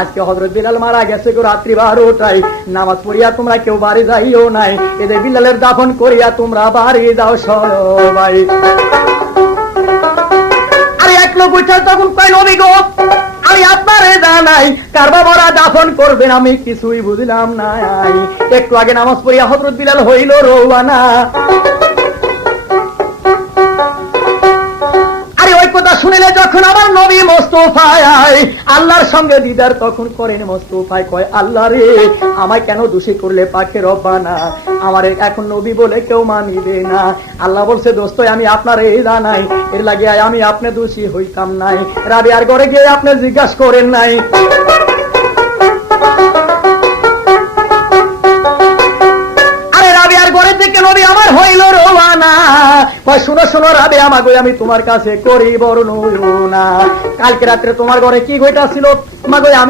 আজকে হযরত বিলাল মারা গেছে গো রাত্রি 12টায়, নামাজ পড়িয়া তোমরা কেউ বাড়ি যাইও নাই, এদের বিলালের দাফন করিয়া তোমরা বাড়ি যাও সবাই। আরে এক লোক উঠে তখন কয় নবী গো আমি আপনারে জানাই কার বাবারা দাফন করবেন আমি কিছুই বুঝলাম না। একটু আগে নামাজ পড়িয়া হযরত বিলাল হইল রওয়ানা। আরে ওই কথা শুনিলে যখন আমার নবী মোস্তফায় আল্লাহর সঙ্গে দিদার তখন করেন মোস্তফায় কয় আল্লাহ রে আমায় কেন দোষী করলে পাকে রব্বানা, আমার এখন নবী বলে কেউ মানিবে না। আল্লাহ বলছে দোস্ত আমি আপনারে জানাই এর লাগে আমি আপনি দোষী হইতাম নাই, রাবিয়ার ঘরে গিয়ে আপনি জিজ্ঞাসা করেন নাই। ঘরে থেকে নবী আমার হইল রওয়ানা, শুনো শুনো রাবিয়া মাগো আমি তোমার কাছে করি বর্ণনা, কালকে রাত্রে তোমার ঘরে কি ঘটাছিল মাগো।